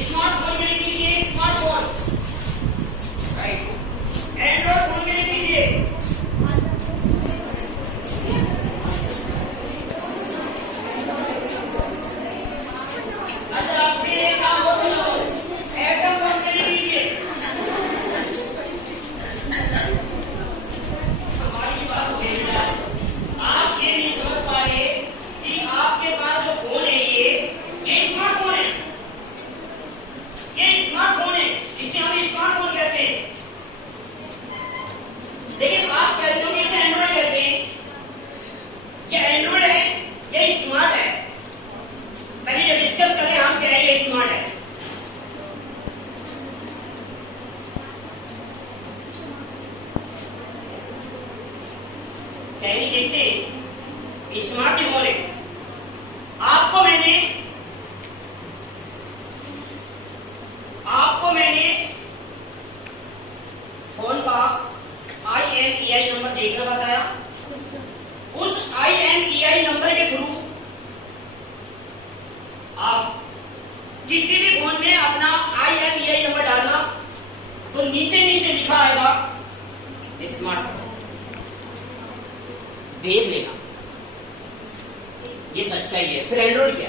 Smartphone के लिए कीजिए स्मार्टफोन, राइट। एंड्रॉइड फोन के लिए कीजिए स्मार्टफोन है। आपको मैंने फोन का IMEI नंबर देखना बताया। उस IMEI नंबर के थ्रू आप किसी भी फोन में अपना IMEI नंबर डालना तो नीचे नीचे लिखा आएगा स्मार्टफोन, देख लेना, ये सच्चाई है। फिर एंड्रॉइड क्या?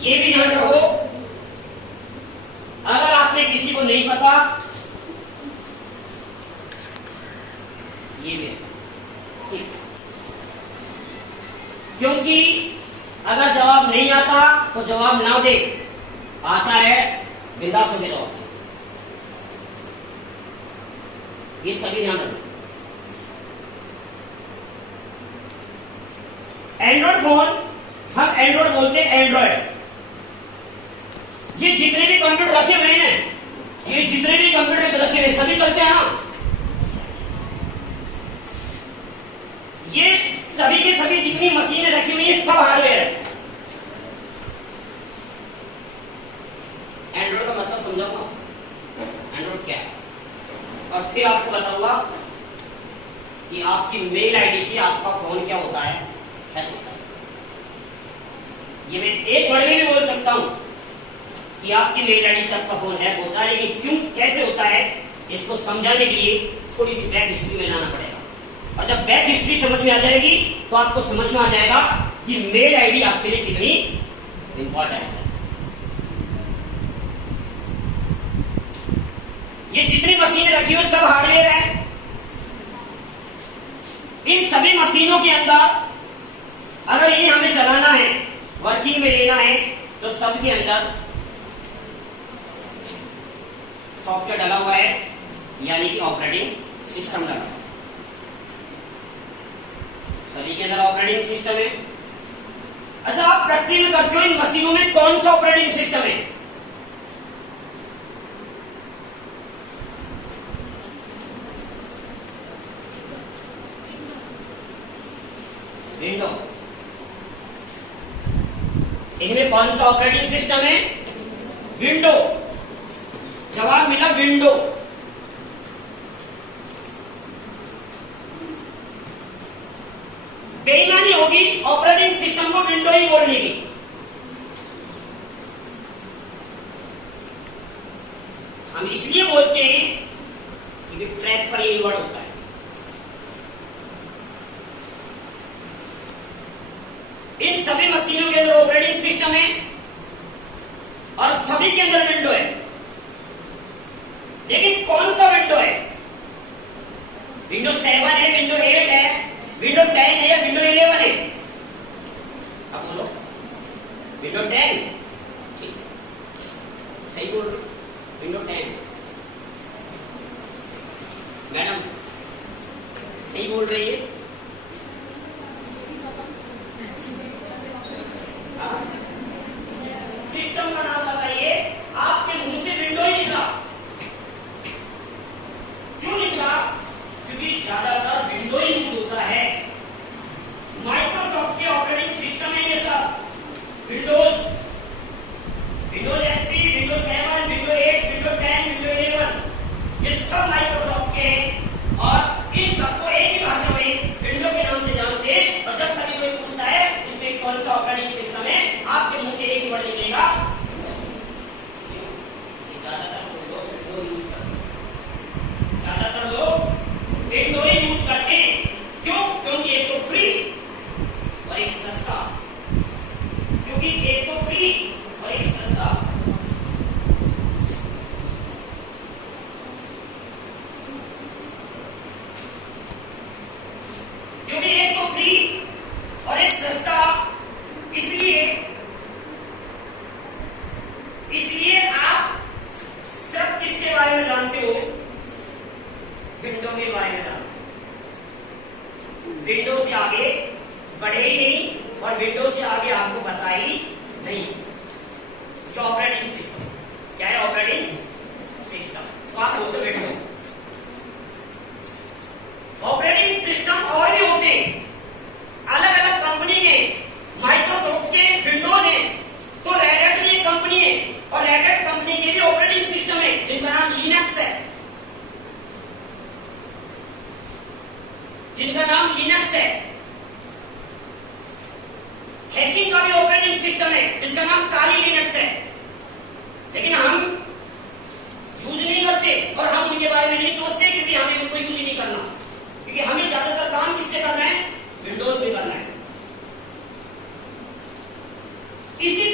ये भी ध्यान रखो, अगर आपने किसी को नहीं पता, ये भी क्योंकि अगर जवाब नहीं आता तो जवाब ना दे, आता है बिंदास होकर जवाब, ये सभी ध्यान रखो। एंड्रॉइड फोन, हम एंड्रॉइड बोलते हैं एंड्रॉइड। ये जितने भी कंप्यूटर रखे हुए हैं, ये जितने भी कंप्यूटर रखे हुए सभी चलते हैं ना, ये सभी के सभी जितनी मशीनें रखी हुई है सब हार्डवेयर है। एंड्रॉइड का मतलब समझाऊंगा एंड्रॉइड क्या है, और फिर आपको बताऊंगा कि आपकी मेल आईडी से आपका फोन क्या होता है, हैक होता है। ये मैं एक वर्ड में भी बोल सकता हूं कि आपकी मेल आईडी से आपका फोन हैक होता है, लेकिन क्यों कैसे होता है इसको समझाने के लिए थोड़ी सी बैक हिस्ट्री में जाना पड़ेगा। और जब बैक हिस्ट्री समझ में आ जाएगी तो आपको समझ में आ जाएगा कि मेल आईडी आपके लिए कितनी इंपॉर्टेंट है। ये जितनी मशीनें रखी हुई सब हार्डवेयर है। इन सभी मशीनों के अंदर अगर इन्हें हमें चलाना है, वर्किंग में लेना है, तो सबके अंदर सॉफ्टवेयर डाला हुआ है, यानी कि ऑपरेटिंग सिस्टम डाला है। सभी के अंदर ऑपरेटिंग सिस्टम है। अच्छा, आप प्रैक्टिकल करते हो इन मशीनों में कौन सा ऑपरेटिंग सिस्टम है? विंडो। इनमें कौन सा ऑपरेटिंग सिस्टम है? विंडो। जवाब मिला विंडो। बेईमानी होगी ऑपरेटिंग सिस्टम को विंडो ही बोलने की। हम इसलिए बोलते हैं क्योंकि ट्रैक पर यही वर्ड होता है। इन सभी मशीनों के अंदर ऑपरेटिंग सिस्टम है और सभी के अंदर विंडो है, लेकिन कौन सा विंडो है? विंडो 7 है, विंडो 8 है, विंडो 10 है या विंडो 11 है? अब बोलो। विंडो 10, ठीक, सही बोल रहे, विंडो 10। मैडम सही बोल रही है। सिस्टम का नाम बताइए। आपके मुंह से विंडो ही निकला, क्यों निकला? क्योंकि ज्यादातर विंडो ही यूज होता है। माइक्रोसॉफ्ट के ऑपरेटिंग सिस्टम है ये सब। Windows, Windows XP, Windows 7, window 8, window 10, window 11, ये सब माइक्रोसॉफ्ट के हैं और इन सबको एक ही भाषा में विंडो से आगे बढ़े ही नहीं और विंडो से आगे आपको पता ही नहीं। जो ऑपरेटिंग सिस्टम क्या है, ऑपरेटिंग सिस्टम। तो आप बोलते बैठो ऑपरेटिंग सिस्टम और भी होते हैं, अलग अलग कंपनी के, माइक्रोसॉफ्ट के विंडोज है, तो रेड हैट की एक कंपनी है और रेड हैट कंपनी के भी ऑपरेटिंग सिस्टम है जिनका नाम लिनक्स है, जिनका नाम लिनक्स है। हैकिंग का भी ऑपरेटिंग सिस्टम है जिसका नाम काली लिनक्स है, लेकिन हम यूज नहीं करते और हम उनके बारे में नहीं सोचते क्योंकि हमें उनको यूज ही नहीं करना, क्योंकि हमें ज्यादातर काम किस पे करना है, विंडोज पे करना है। इसी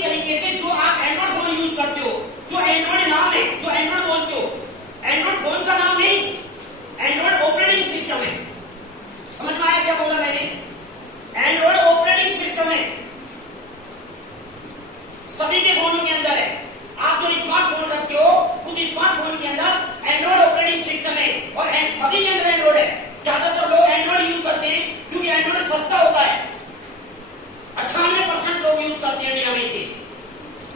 तरीके से जो आप एंड्रॉइड फोन यूज करते हो, जो एंड्रॉइड नाम है, जो एंड्रॉइड बोलते हो, एंड्रॉइड फोन का नाम नहीं, एंड्रॉइड ऑपरेटिंग सिस्टम है। समझ में आया क्या बोला मैंने? एंड्रॉइड ऑपरेटिंग सिस्टम है, सभी के फोनों के अंदर है। आप जो स्मार्टफोन रखते हो उस स्मार्टफोन के अंदर एंड्रॉइड ऑपरेटिंग सिस्टम है और सभी के अंदर एंड्रॉइड है। ज्यादातर लोग एंड्रॉइड यूज करते हैं क्योंकि एंड्रॉइड सस्ता होता है। 98% लोग यूज करते हैं इंडिया में से,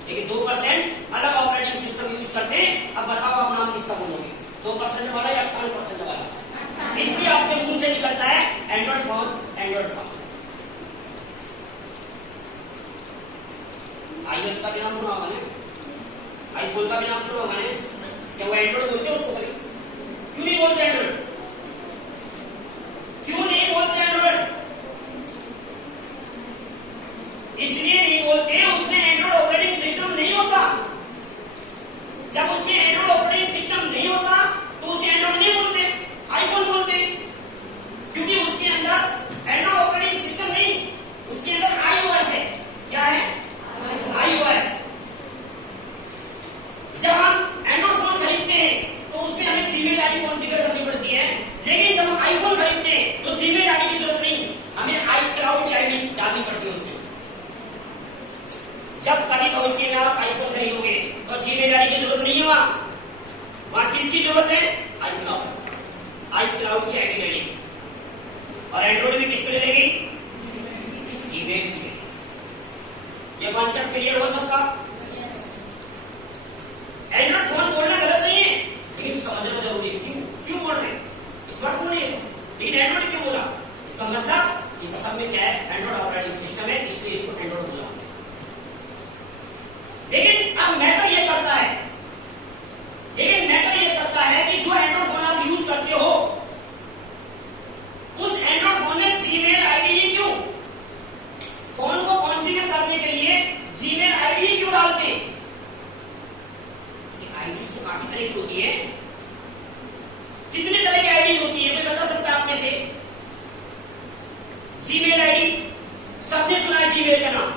लेकिन 2% अलग ऑपरेटिंग सिस्टम यूज करते हैं। अब बताओ आप नाम किसका बोलोगे, 2% वाला या 98% वाला? इसलिए आपके मुंह से निकलता है Android phone, Android phone. iOS का भी नाम सुना होगा ना, आईफोन का भी नाम सुना होगा ना, क्या वो एंड्रॉइड बोलते हैं उसको कभी? क्यों नहीं बोलते एंड्रॉइड? क्यों नहीं बोलते एंड्रॉइड? इसलिए नहीं बोलते उसमें एंड्रॉइड ऑपरेटिंग सिस्टम नहीं होता। जब उसमें एंड्रॉइड ऑपरेटिंग सिस्टम नहीं होता तो उसे एंड्रॉइड नहीं बोलते, आईफोन बोलते, क्योंकि उसके अंदर एंड्रॉइड ऑपरेटिंग सिस्टम नहीं, उसके अंदर iOS है। क्या है? iOS। जब हम एंड्रॉइड फोन खरीदते हैं तो उसमें हमें जीमेल आईडी कॉन्फ़िगर करनी पड़ती है, लेकिन जब हम आईफोन खरीदते हैं तो जीमेल आईडी की जरूरत नहीं, हमें iCloud की आईडी डालनी पड़ती है उसमें। जब कभी भविष्य में आप आईफोन खरीदोगे तो जीमेल आईडी की जरूरत नहीं हुआ, वहां किसकी जरूरत है? iCloud की आईडी लेगी। और एंड्रॉइड में किसको लेगी? जीमेल की। ये कॉन्सेप्ट क्लियर हो सबका? एंड्रॉइड फोन बोलना गलत नहीं है, लेकिन समझना जरूरी है। क्यों बोल रहे हैं? स्मार्टफोन है लेकिन एंड्रॉइड क्यों बोला? इसका मतलब इन सब में क्या है? एंड्रॉइड ऑपरेटिंग सिस्टम है, इसलिए इसको एंड्रॉइड बोला। लेकिन अब मैटर ये करता है कि जो एंड्रॉइड फोन आप यूज करते हो उस एंड्रॉइड फोन में जीमेल आईडी ही क्यों? फोन को कॉन्फ़िगर करने के लिए जीमेल आईडी ही क्यों डालते हैं? आईडी तो काफी तरह की होती है। कितने तरह की आईडी होती है कोई बता सकता है आप में से? जीमेल आईडी सबने सुना है, जीमेल का नाम,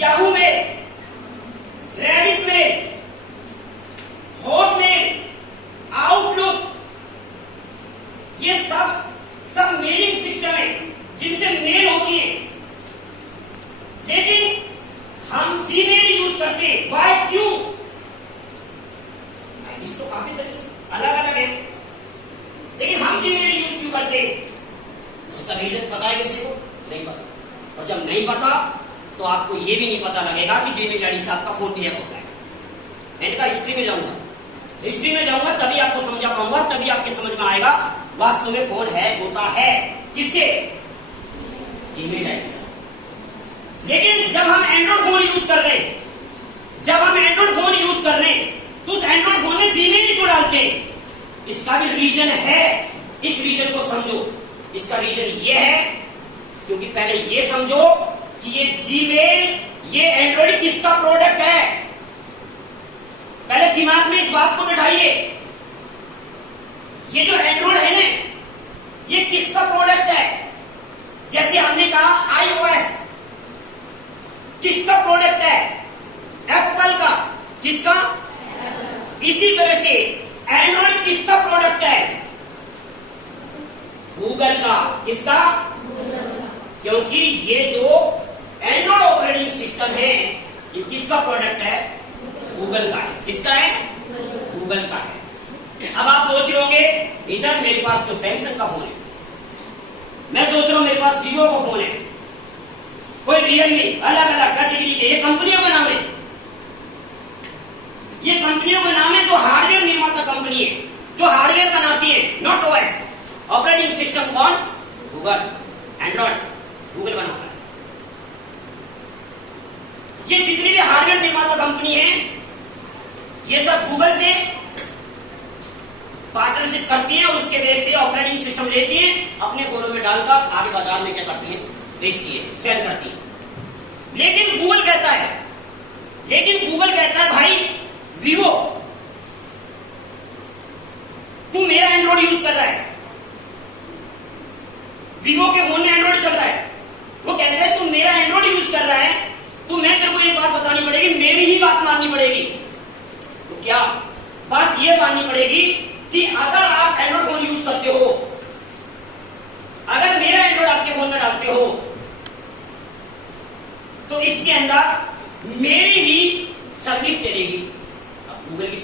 याहू में, रेडिट में, हॉटमेल, आउटलुक, ये सब मेलिंग सिस्टम है जिनसे मेल होती है, लेकिन हम जीमेल यूज करते हैं। वाई? क्यों? आईडी तो काफी अलग अलग है, लेकिन हम जीमेल यूज क्यों करते हैं? उसका रीजन पता है किसी को? नहीं पता। और जब नहीं पता तो आपको यह भी नहीं पता लगेगा कि जीमेल आईडी से आपका फोन हैक होता है। मैं इनका हिस्ट्री में जाऊंगा तभी आपको समझा पाऊंगा, तभी आपके समझ में आएगा वास्तव में फोन हैक होता है किससे? जीमेल आईडी से। लेकिन जब हम एंड्रॉइड फोन यूज कर रहे हैं तो उस एंड्रॉइड फोन में जीमेल ही क्यों डालते हैं? इसका भी रीजन है, इस रीजन को समझो। इसका रीजन ये है क्योंकि पहले ये समझो कि ये जीमेल, ये एंड्रॉइड किसका प्रोडक्ट है। पहले दिमाग में इस बात को बिठाइए, ये जो एंड्रॉइड है ना, ये किसका प्रोडक्ट है? जैसे हमने कहा iOS किसका प्रोडक्ट है? एप्पल का। किसका? इसी तरह से एंड्रॉइड किसका प्रोडक्ट है? गूगल का। किसका? क्योंकि ये जो एंड्रॉइड ऑपरेटिंग सिस्टम है ये किसका प्रोडक्ट है? गूगल का है। किसका है? गूगल का है। अब आप सोच लोगे सर मेरे पास तो सैमसंग का फोन है, मैं सोच रहा हूं मेरे पास वीवो का फोन है, कोई रियलमी, अलग अलग कैटेगरी के, ये कंपनियों का नाम है, ये कंपनियों का नाम है जो हार्डवेयर निर्माता कंपनी है, जो हार्डवेयर बनाती है, नॉट ओएस। ऑपरेटिंग सिस्टम कौन? गूगल, एंड्रॉइड गूगल बनाता है। ये जितनी भी हार्डवेयर निर्माता कंपनी है ये सब गूगल से पार्टनरशिप करती है और उसके बेस से ऑपरेटिंग सिस्टम लेती है, अपने फोरम में डालकर आगे बाजार में क्या करती है? बेचती है, सेल करती है। लेकिन गूगल कहता है भाई वीवो तू मेरा एंड्रॉइड यूज कर रहा है, वीवो के फोन में एंड्रॉइड चल रहा है, वो कहता है तू मेरा एंड्रॉइड यूज कर रहा है, तो मैं तेरे को ये बात बतानी पड़ेगी, मेरी ही बात माननी पड़ेगी। तो क्या बात ये माननी पड़ेगी कि अगर आप एंड्रॉइड फोन यूज करते हो, अगर मेरा एंड्रॉइड आपके फोन में डालते हो, तो इसके अंदर मेरी ही सर्विस चलेगी। अब गूगल की